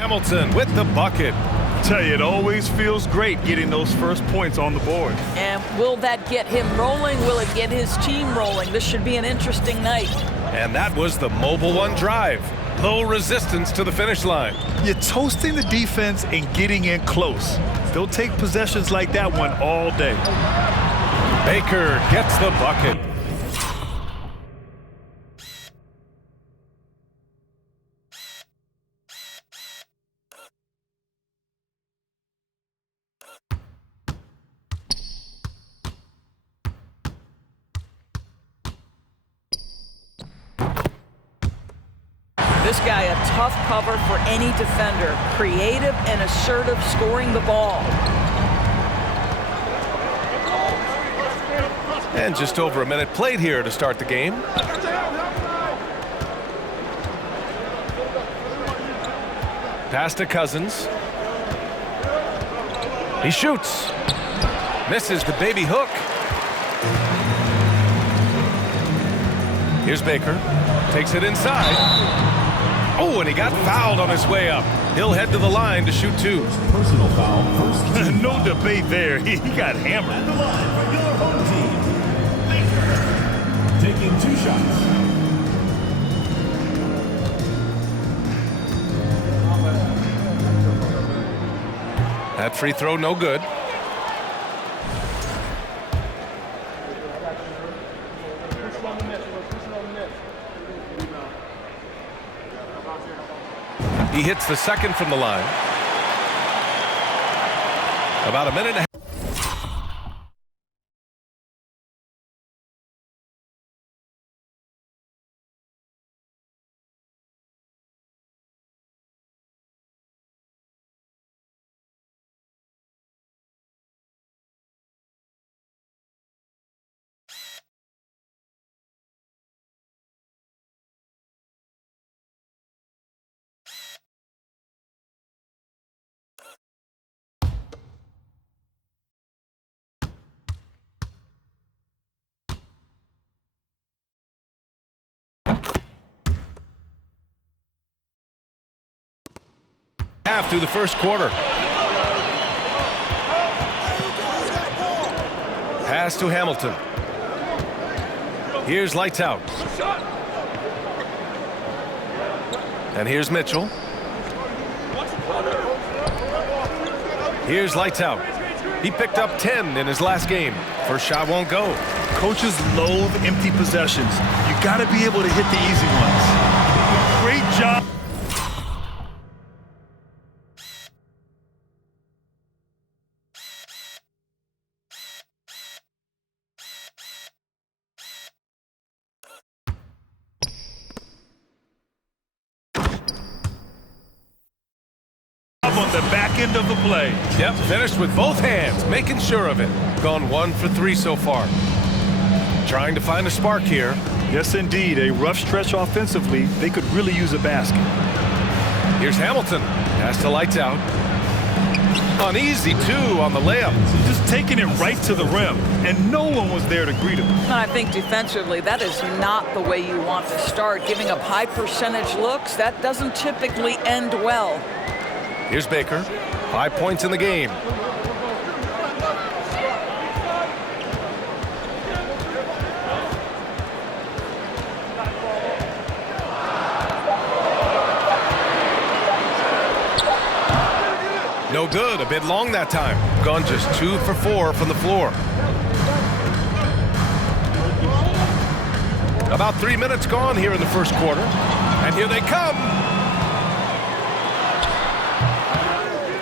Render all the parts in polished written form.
Hamilton with the bucket. Tell you, it always feels great getting those first points on the board. And will that get him rolling? Will it get his team rolling? This should be an interesting night. And that was the Mobil 1 drive. Low resistance to the finish line. You're toasting the defense and getting in close. They'll take possessions like that one all day. Baker gets the bucket. This guy, a tough cover for any defender. Creative and assertive scoring the ball. And just over a minute played here to start the game. Pass to Cousins. He shoots. Misses the baby hook. Here's Baker. Takes it inside. Oh, and he got fouled on his way up. He'll head to the line to shoot two. Personal foul, first team. No debate there. He got hammered. At the line for your home team. Taking 2 shots. That free throw no good. He hits the second from the line. About a minute and a half. Half through the first quarter. Pass to Hamilton. Here's lights out. And here's Mitchell. Here's lights out. He picked up 10 in his last game. First shot won't go. Coaches loathe empty possessions. You got to be able to hit the easy ones. Great job. On the back end of the play. Yep, finished with both hands, making sure of it. Gone 1 for 3 so far. Trying to find a spark here. Yes, indeed. A rough stretch offensively. They could really use a basket. Here's Hamilton. Pass to lights out. Uneasy, too, on the layup. Just taking it right to the rim, and no one was there to greet him. And I think defensively, that is not the way you want to start. Giving up high percentage looks, that doesn't typically end well. Here's Baker. 5 points in the game. No good. A bit long that time. Gone just 2 for 4 from the floor. About 3 minutes gone here in the first quarter. And here they come.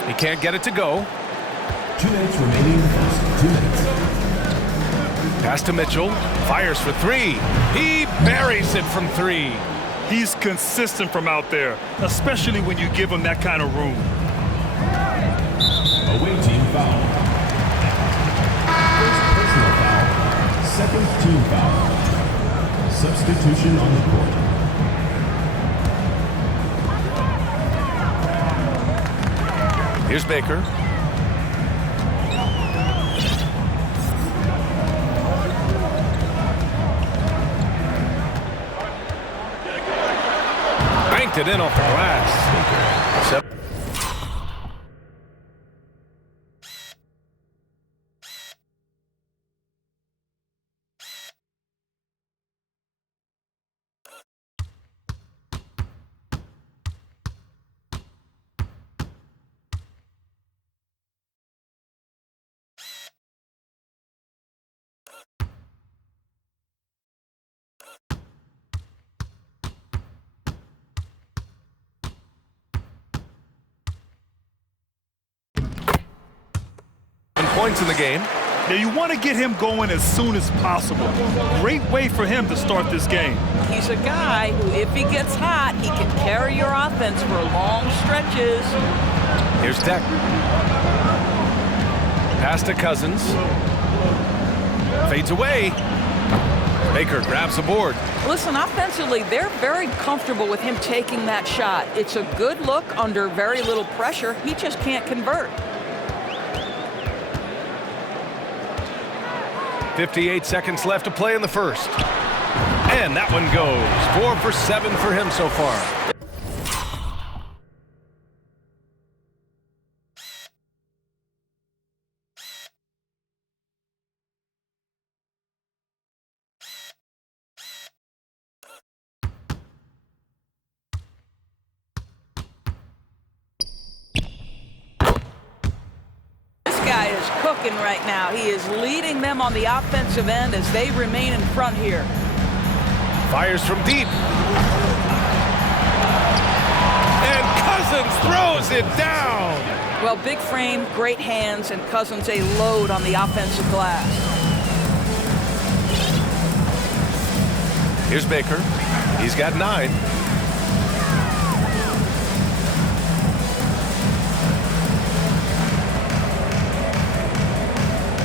He can't get it to go. 2 minutes remaining in the first. 2 minutes. Pass to Mitchell. Fires for 3. He buries it from 3. He's consistent from out there, especially when you give him that kind of room. Away team foul. First personal foul. Second team foul. Substitution on the court. Here's Baker. Banked it in off the glass. points in the game. Now, you want to get him going as soon as possible. Great way for him to start this game. He's a guy who, if he gets hot, he can carry your offense for long stretches. Here's Deck. Pass to Cousins. Fades away. Baker grabs the board. Listen, offensively, they're very comfortable with him taking that shot. It's a good look under very little pressure. He just can't convert. 58 seconds left to play in the first. And that one goes. 4 for 7 for him so far. Guy is cooking right now. He is leading them on the offensive end as they remain in front here. Fires from deep. And Cousins throws it down. Well, big frame, great hands, and Cousins a load on the offensive glass. Here's Baker. He's got 9.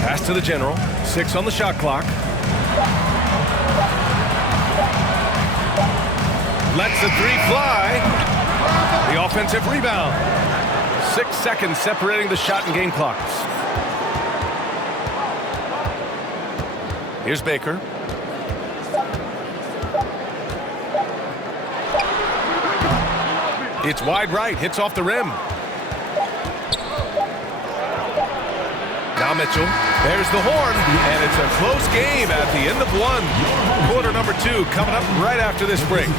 Pass to the general. 6 on the shot clock. Lets the 3 fly. The offensive rebound. 6 seconds separating the shot and game clocks. Here's Baker. It's wide right. Hits off the rim. Now Mitchell. There's the horn, and it's a close game at the end of 1. Quarter number 2 coming up right after this break.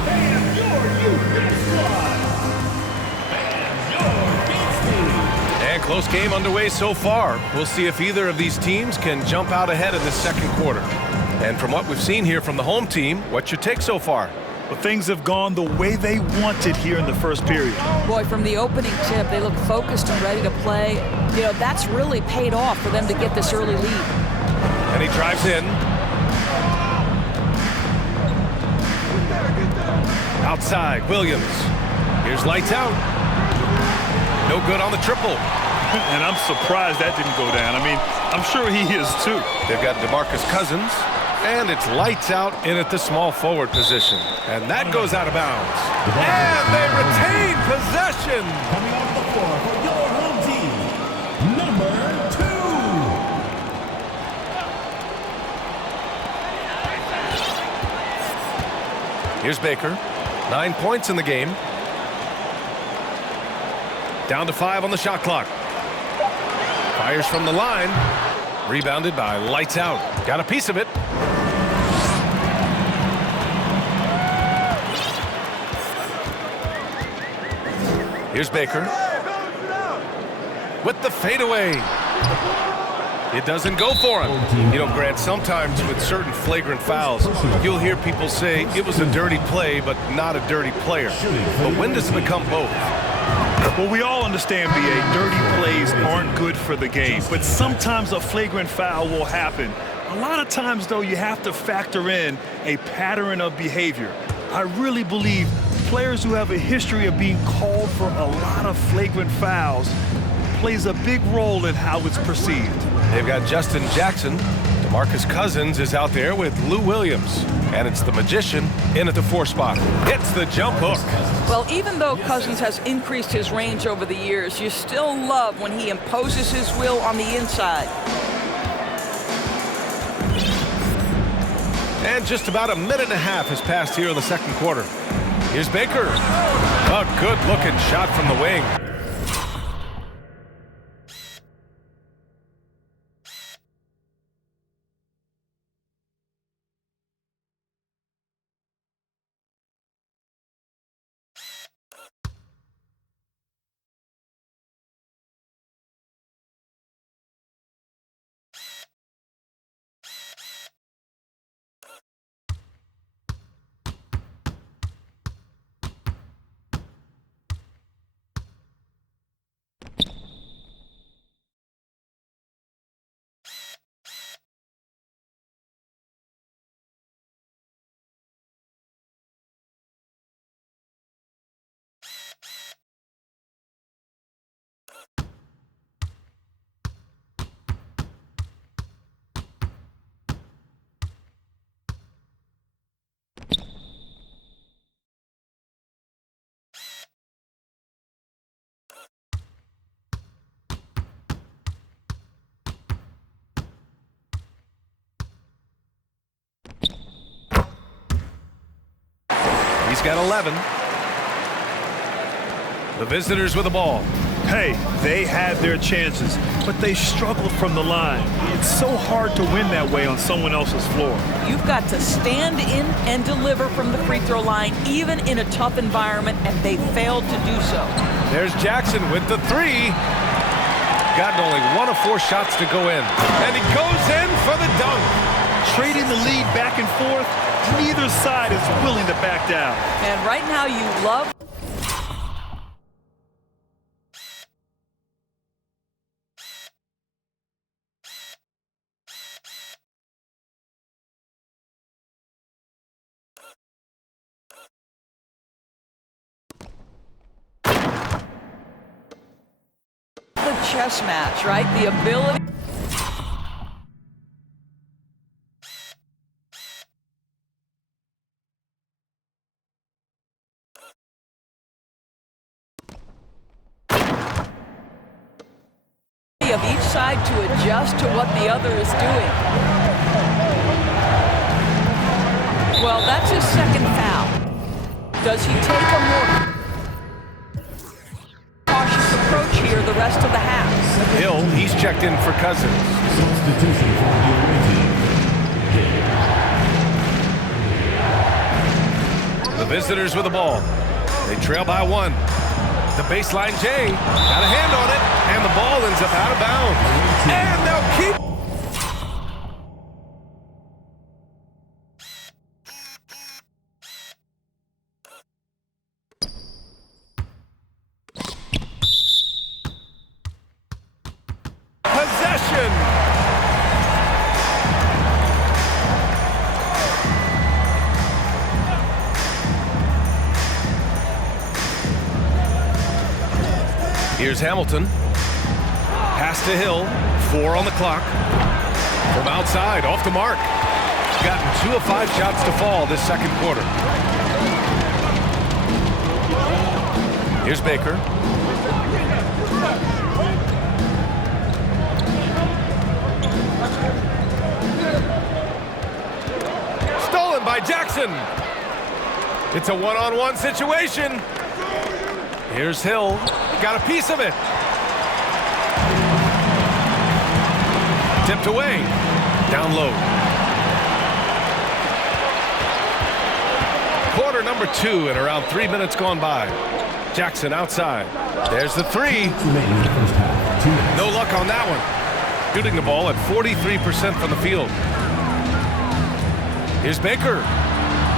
And close game underway so far. We'll see if either of these teams can jump out ahead in the second quarter. And from what we've seen here from the home team, what's your take so far? But things have gone the way they wanted here in the first period. Boy, from the opening tip, they look focused and ready to play. You know, that's really paid off for them to get this early lead. And he drives in. Outside, Williams. Here's lights out. No good on the triple. And I'm surprised that didn't go down. I mean, I'm sure he is too. They've got DeMarcus Cousins. And it's lights out in at the small forward position. And that goes out of bounds. And they retain possession. Coming off the floor for your home team, number 2. Here's Baker. 9 points in the game. Down to 5 on the shot clock. Fires from the line. Rebounded by lights out. Got a piece of it. Here's Baker. With the fadeaway. It doesn't go for him. You know, Grant, sometimes with certain flagrant fouls, you'll hear people say it was a dirty play, but not a dirty player. But when does it become both? Well, we all understand, B.A., dirty plays aren't good for the game, but sometimes a flagrant foul will happen. A lot of times, though, you have to factor in a pattern of behavior. I really believe players who have a history of being called for a lot of flagrant fouls plays a big role in how it's perceived. They've got Justin Jackson. DeMarcus Cousins is out there with Lou Williams. And it's the Magician in at the 4 spot. Hits the jump hook. Well, even though Cousins has increased his range over the years, you still love when he imposes his will on the inside. And just about a minute and a half has passed here in the second quarter. Here's Baker. A good-looking shot from the wing. got 11. The visitors with the ball. Hey, they had their chances, but they struggled from the line. It's so hard to win that way on someone else's floor. You've got to stand in and deliver from the free throw line, even in a tough environment, and they failed to do so. There's Jackson with the three. Gotten only 1 of 4 shots to go in. And he goes in for the dunk. Trading the lead back and forth, neither side is willing to back down. And right now you love the chess match, right? The ability. Of each side to adjust to what the other is doing. Well, that's his second foul. Does he take a more cautious approach here the rest of the half? Hill, he's checked in for Cousins. Substitution for the away team. The visitors with the ball. They trail by 1. The baseline J got a hand on it, and the ball ends up out of bounds. And they'll keep. Possession. Here's Hamilton. Pass to Hill. 4 on the clock. From outside, off the mark. Gotten 2 of 5 shots to fall this second quarter. Here's Baker. Stolen by Jackson. It's a one-on-one situation. Here's Hill. Got a piece of it. Tipped away. Down low. Quarter number 2 and around 3 minutes gone by. Jackson outside. There's the 3. No luck on that one. Shooting the ball at 43% from the field. Here's Baker.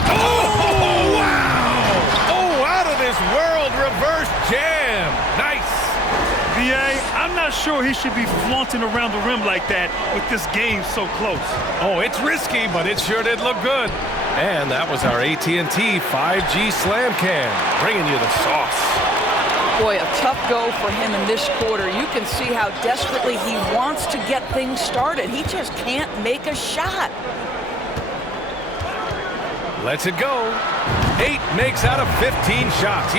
Oh, wow! Oh, out of this world reverse jam. Nice. B.A., I'm not sure he should be flaunting around the rim like that with this game so close. Oh, it's risky, but it sure did look good. And that was our AT&T 5G Slam Cam, bringing you the sauce. Boy, a tough go for him in this quarter. You can see how desperately he wants to get things started. He just can't make a shot. Lets it go. 8 makes out of 15 shots.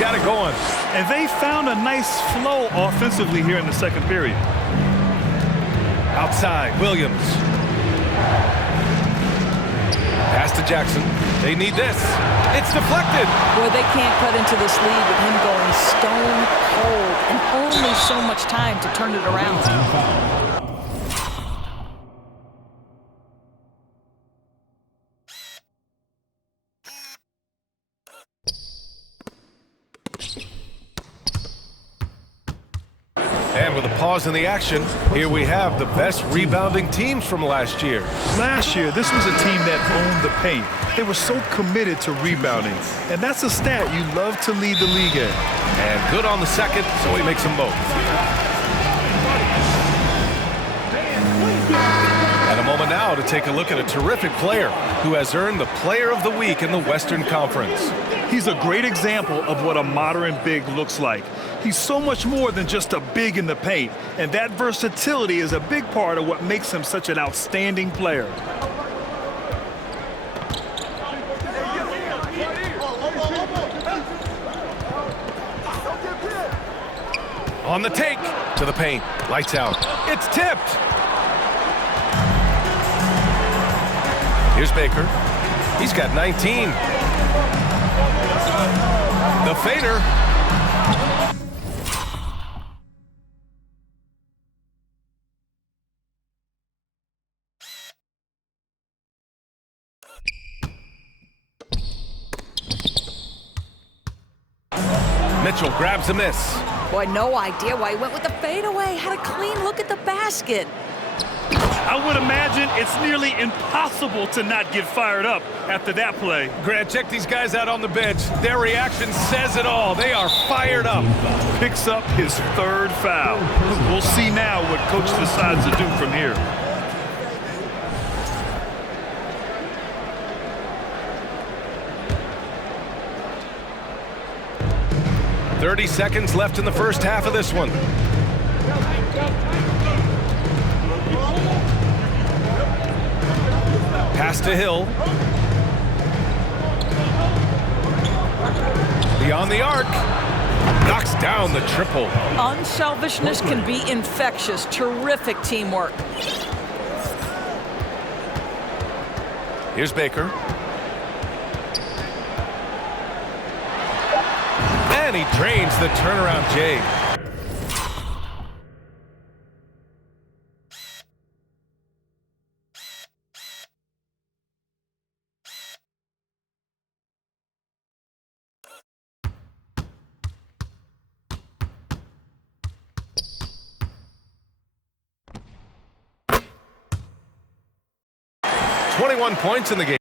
Got it going. And they found a nice flow offensively here in the second period. Outside, Williams. Pass to Jackson. They need this. It's deflected. Boy, they can't cut into this lead with him going stone cold and only so much time to turn it around. And with a pause in the action, here we have the best rebounding teams from last year. Last year, this was a team that owned the paint. They were so committed to rebounding. And that's a stat you love to lead the league in. And good on the second, so he makes them both. And a moment now to take a look at a terrific player who has earned the Player of the Week in the Western Conference. He's a great example of what a modern big looks like. He's so much more than just a big in the paint, and that versatility is a big part of what makes him such an outstanding player. On the take. To the paint. Lights out. It's tipped. Here's Baker. He's got 19. The fader. Mitchell grabs a miss. Boy, no idea why he went with the fadeaway. Had a clean look at the basket. I would imagine it's nearly impossible to not get fired up after that play. Grant, check these guys out on the bench. Their reaction says it all. They are fired up. Picks up his third foul. We'll see now what coach decides to do from here. .30 seconds left in the first half of this one. Pass to Hill. Beyond the arc. Knocks down the triple. Unselfishness can be infectious. Terrific teamwork. Here's Baker. And he drains the turnaround J. .21 points in the game.